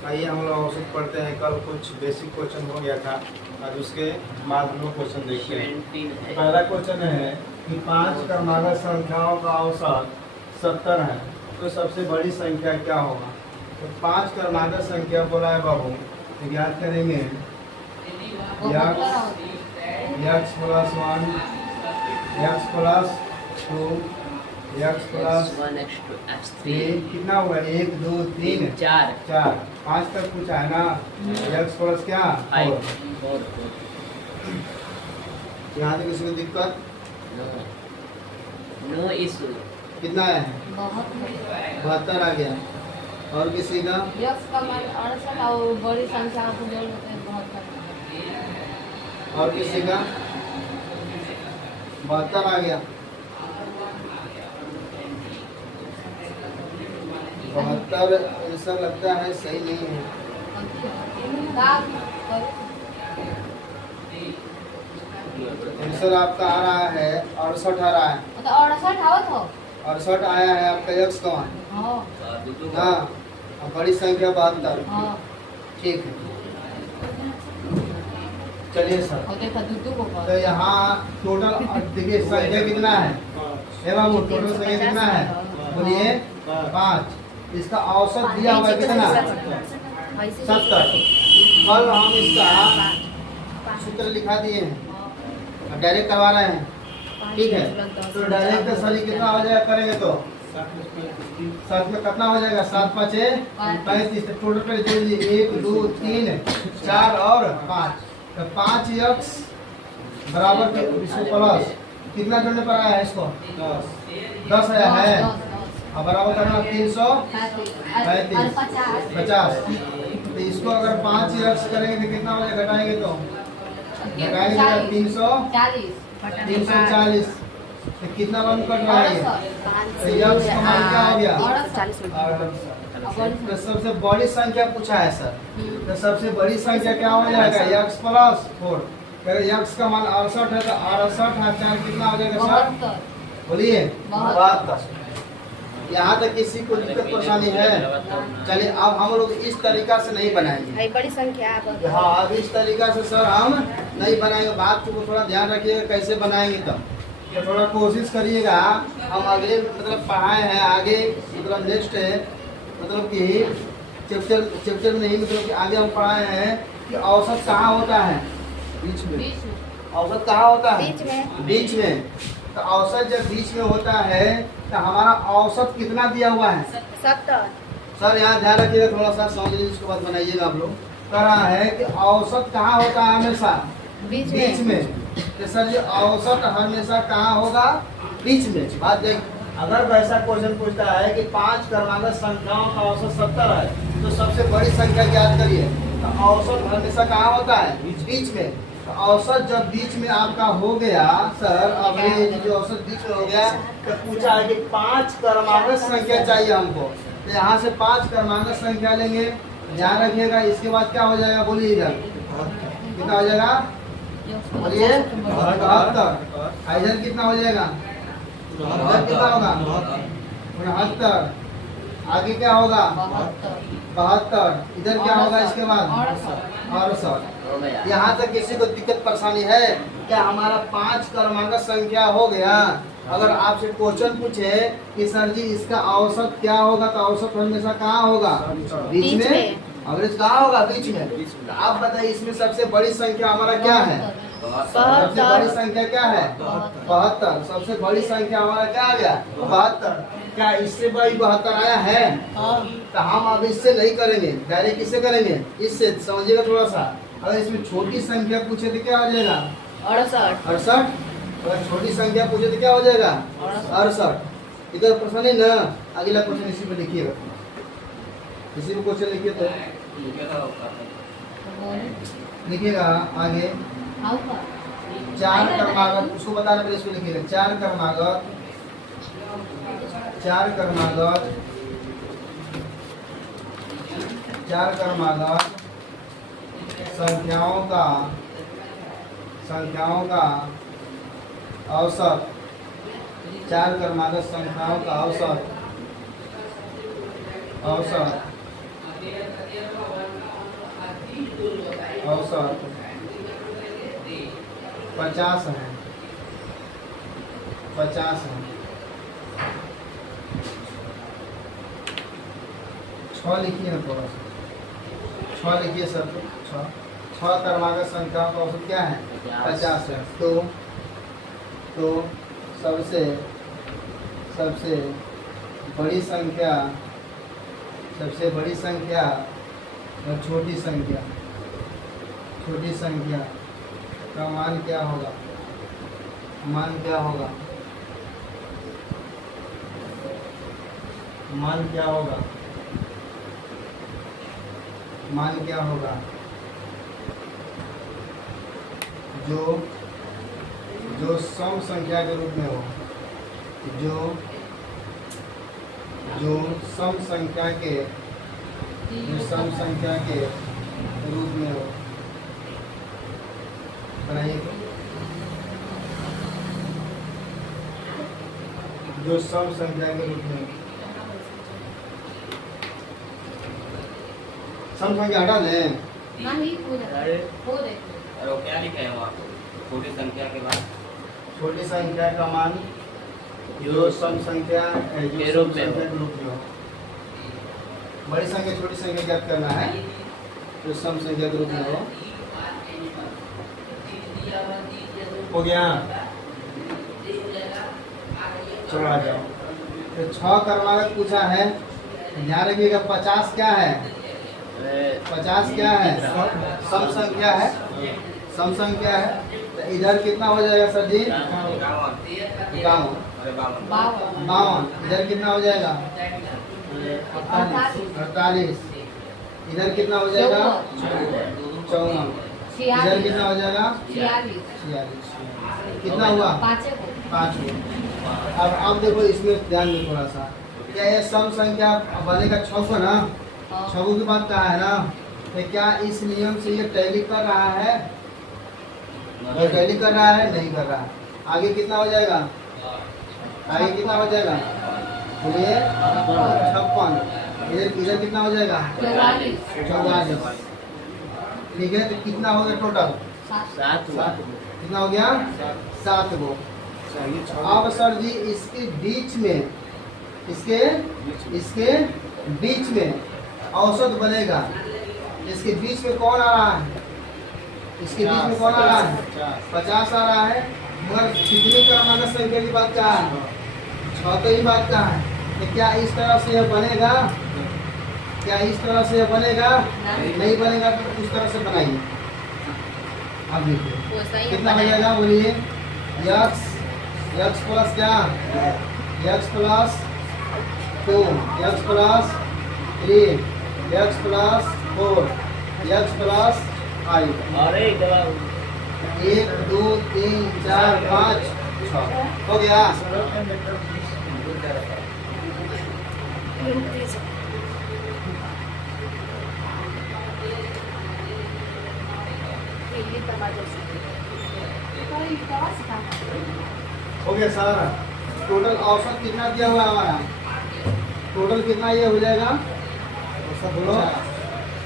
आइए हम लोग औसत पढ़ते हैं। कल कुछ बेसिक क्वेश्चन हो गया था, आज उसके बाद हम लोग क्वेश्चन देखते हैं। पहला क्वेश्चन है कि 5 क्रमागत संख्याओं का औसत 70 है, तो सबसे बड़ी संख्या क्या होगा। तो 5 क्रमागत संख्या बोला है बाबू, तो याद करेंगे x plus 1, x plus 2, x plus 3, कितना हुआ 1 2 3 4 5 तक पूछा है ना। x प्लस क्या 4। यहाँ तक किसी को दिक्कत नो इशू। कितना है 72 आ गया। और किसी का यक्स का मान 68 और बड़ी संख्या को जोड़ देते हैं 72। और किसी का 72 आ गया। 72 ऐसा लगता है सही नहीं है। आंसर आपका आ रहा है 68 आ रहा है। तो 68 आवत हो 68 आया है आपका x का मान। हाँ, और बड़ी संख्या 72। हां ठीक है, चलिए सर। और देखा दूधू को तो यहाँ टोटल देखिए संख्या कितना है। हे बाबू, टोटल संख्या कितना है बोलिए 5। इसका औसत दिया हुआ है कितना 70। कल हम इसका सूत्र लिखा दिए हैं, डायरेक्ट करवा रहे हैं। ठीक है, तो डायरेक्ट सही कितना हो जाएगा करेंगे तो 7 में कितना हो जाएगा 7 5 35। टोटल कर दीजिए 1 2 3 4 और 5। तो 5x बराबर के प्लस कितना जोड़ने पर आया है इसको 10 आया है। अब बराबर करना 335 50। तो इसको अगर 5x करेंगे तो कितना हो जाएगा, घटाएंगे तो घटाएंगे 340। तो कितना वन कट रहा है तो x का मान क्या हो गया। तो सबसे बड़ी संख्या पूछा है सर, तो सबसे बड़ी संख्या क्या हो जाएगा x प्लस 4। अगर x का मान 68 है तो 68 4 कितना हो जाएगा सर बोलिए 72। यहाँ तक किसी को दिक्कत परेशानी है। चलिए अब हम लोग इस तरीका से नहीं बनाएंगे बड़ी संख्या। हाँ, अब इस तरीका से सर हम नहीं बनाएंगे। बात को थोड़ा ध्यान रखिएगा कैसे बनाएंगे, तब तो थोड़ा कोशिश करिएगा। हम अगले मतलब पढ़ाए हैं आगे, मतलब नेक्स्ट है मतलब कि चैप्टर नहीं, मतलब कि आगे हम पढ़ाए हैं कि औसत कहाँ होता है बीच में। औसत कहाँ होता है बीच में। तो औसत जब बीच में होता है तो हमारा औसत कितना दिया हुआ है 70। सर यहाँ ध्यान रखिएगा, थोड़ा सा समझ लीजिए, उसके बाद बनाइएगा आप लोग। कह रहा है कि औसत कहाँ होता है हमेशा बीच में। तो सर ये औसत हमेशा कहाँ होगा बीच में। बात देख, अगर वैसा क्वेश्चन पूछता है कि 5 क्रमागत संख्याओं का औसत 70 है, तो सबसे बड़ी संख्या याद करिए। तो औसत हमेशा कहाँ होता है बीच में। तो औसत जब बीच में आपका हो गया सर, अब ये जो औसत बीच में हो गया तो पूछा है कि 5 क्रमागत संख्या चाहिए हमको। तो यहाँ से 5 क्रमागत संख्या लेंगे, ध्यान रखिएगा। इसके बाद क्या हो जाएगा बोलिएगा, कितना हो जाएगा बोलिए 72। इधर कितना हो जाएगा, इधर कितना होगा 69। आगे क्या होगा 72। इधर क्या होगा इसके बाद 68। यहाँ तक किसी को दिक्कत परेशानी है क्या। हमारा 5 क्रमागत संख्या हो गया। अगर आपसे क्वेश्चन पूछे कि सर जी इसका औसत क्या होगा, तो औसत हमेशा कहाँ होगा बीच में। एवरेज कहाँ होगा बीच में। तो आप बताइए इसमें सबसे बड़ी संख्या हमारा क्या है, सबसे बड़ी संख्या क्या है 72। सबसे बड़ी संख्या हमारा क्या आ गया 72। क्या इससे बड़ी 72 आया है। तो हम अब इससे नहीं करेंगे, डायरेक्ट किससे करेंगे, इससे। समझिएगा थोड़ा सा। अगर इसमें छोटी संख्या पूछे तो क्या हो जाएगा 68। अगर छोटी संख्या पूछे तो क्या हो जाएगा 68। इधर प्रश्न नहीं ना। अगला क्वेश्चन इसी पे लिखिएगा, इसी पे क्वेश्चन लिखिए तो लिखिएगा आगे। 4 क्रमागत उसको बताना पड़ेगा, इसको लिखिएगा 4 क्रमागत संख्याओं का औसत। 4 क्रमागत संख्याओं का औसत औसत 50 है, 50 है। 6 लिखिए ना थोड़ा सा, 6 लिखिए सर। 6 क्रमांक संख्याओं का औसत क्या है? 50 है। तो सबसे बड़ी संख्या और छोटी संख्या का मान क्या होगा? मान क्या होगा? मान क्या होगा? मान क्या होगा? जो सम संख्या के रूप में हो, जो सम संख्या के रूप में हो। बनाइए तो। जो सम संख्या के रूप में, सम संख्या हटा दें। नहीं हो जाएगा, हो दे। और वो क्या लिखा है वहाँ? छोटी संख्या के बाद छोटी संख्या का मान जो सम संख्या के रूप में हो। हो। बड़ी संख्या छोटी संख्या ज्ञात करना है, जो सम संख्या के रूप में हो गया। चलो आ जाओ। तो 6 क्रमांक पूछा है, ध्यान रखिएगा। 50 क्या है? 50 क्या है? सम संख्या है, सम संख्या है। तो इधर कितना हो जाएगा सर जी? 51। 52। इधर कितना हो जाएगा? 48। इधर कितना हो जाएगा? 54। इधर कितना हो जाएगा? 46। कितना हुआ? 5 हुआ। अब देखो इसमें ध्यान दो थोड़ा सा। क्या ये सम संख्या बनेगा 6 को ना? 6 की बात कहा है ना? तो क्या इस नियम से ये टैली कर रहा है? टैली कर रहा है? नहीं कर रहा। आगे कितना हो जाएगा? आगे कितना हो जाएगा? बोलिए 56। इधर कितना हो जाएगा? 44। ठीक है। तो कितना हो गया टोटल? 7 कितना हो गया? 7 गो। अब सर जी इसके बीच में औसत बनेगा। इसके बीच में कौन आ रहा है? इसके बीच में कौन आ रहा है? 50 आ रहा है। मगर कितनी क्रमांक संख्या की बात कहा है? 6 की बात कहा है। तो क्या इस तरह से यह बनेगा? क्या इस तरह से यह बनेगा? नहीं बनेगा। तो उस तरह से बनाइए। अब देखिए कितना बनेगा, बोलिए। x प्लस क्या? x plus 2, x plus 3, x plus 4, x plus 5। 1 2 3 4 5 6 हो गया। हो गया सर। टोटल औसत कितना दिया हुआ है हमारा? टोटल कितना ये हो जाएगा? औसत बोलो।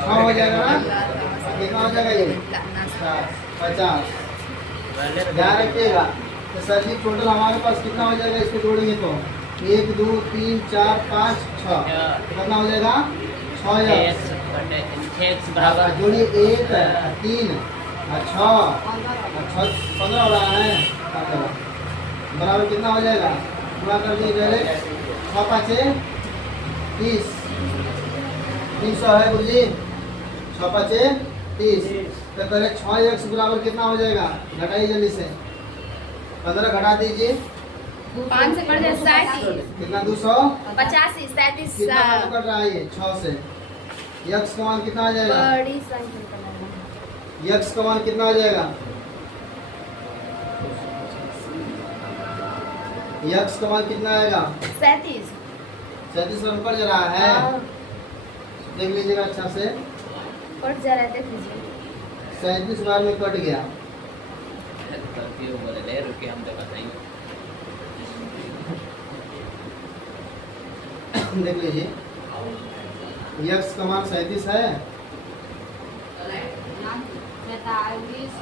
6 हो जाएगा ना? कितना हो जाएगा ये? 50। ध्यान रखिएगा। तो सर जी टोटल हमारे पास कितना हो जाएगा? इसको जोड़ेंगे तो 1 2 3 4 5 6 कितना हो जाएगा? 6 बराबर जोड़िए 1 3 और 6 15 हो रहा है। बराबर कितना हो जाएगा? पूरा कर दिए पहले। 6 5 30, 300 है गुरुजी। 6 5 30। तो पहले 6x बराबर कितना हो जाएगा? घटाइए जल्दी से। 15 घटा दीजिए। 5 से बढ़ जाए 37। कितना? 200 85 37। कितना काम कर रहा है ये? 6 से x का मान कितना आ जाएगा? बड़ी संख्या x का मान कितना आ जाएगा? x का मान कितना आएगा? 37। 37 पर ऊपर जा रहा है। देख लीजिएगा अच्छा से। कट जा रहा है, देख लीजिए। 37 बार में कट गया। रुकिए हम तो बताएंगे। देख लीजिए यक्स का मान 37 है। 47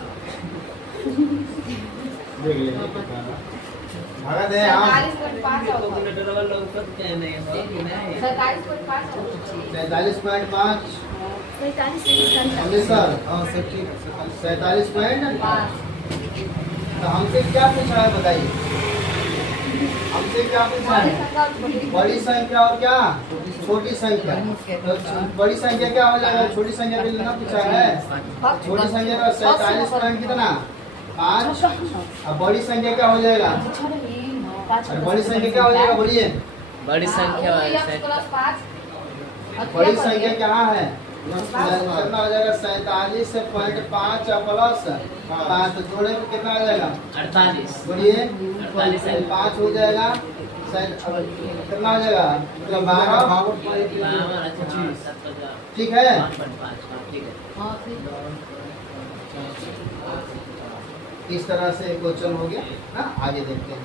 भागा दे हम 47.5 होगा। कैलकुलेटर वाला ऊपर कहने हो कि नहीं 47.5 होगा। 47.5 सर हाँ सर ठीक है 47.5। तो हमसे क्या पूछा है बताइए, हमसे क्या पूछा है? बड़ी संख्या और क्या छोटी संख्या। तो बड़ी संख्या क्या हो जाएगा, छोटी संख्या के लिए ना पूछा है। छोटी संख्या का 47 पॉइंट कितना 5 और बड़ी संख्या क्या हो जाएगा, और बड़ी संख्या क्या हो जाएगा बोलिए। बड़ी संख्या बड़ी संख्या क्या है कितना हो जाएगा 47.5 प्लस 5 तो जोड़े में कितना आ जाएगा 48 बोलिए 48 5 हो जाएगा कितना हो जाएगा मतलब 12 ठीक है। हाँ ठीक। इस तरह से क्वेश्चन हो गया ना, आगे देखते हैं।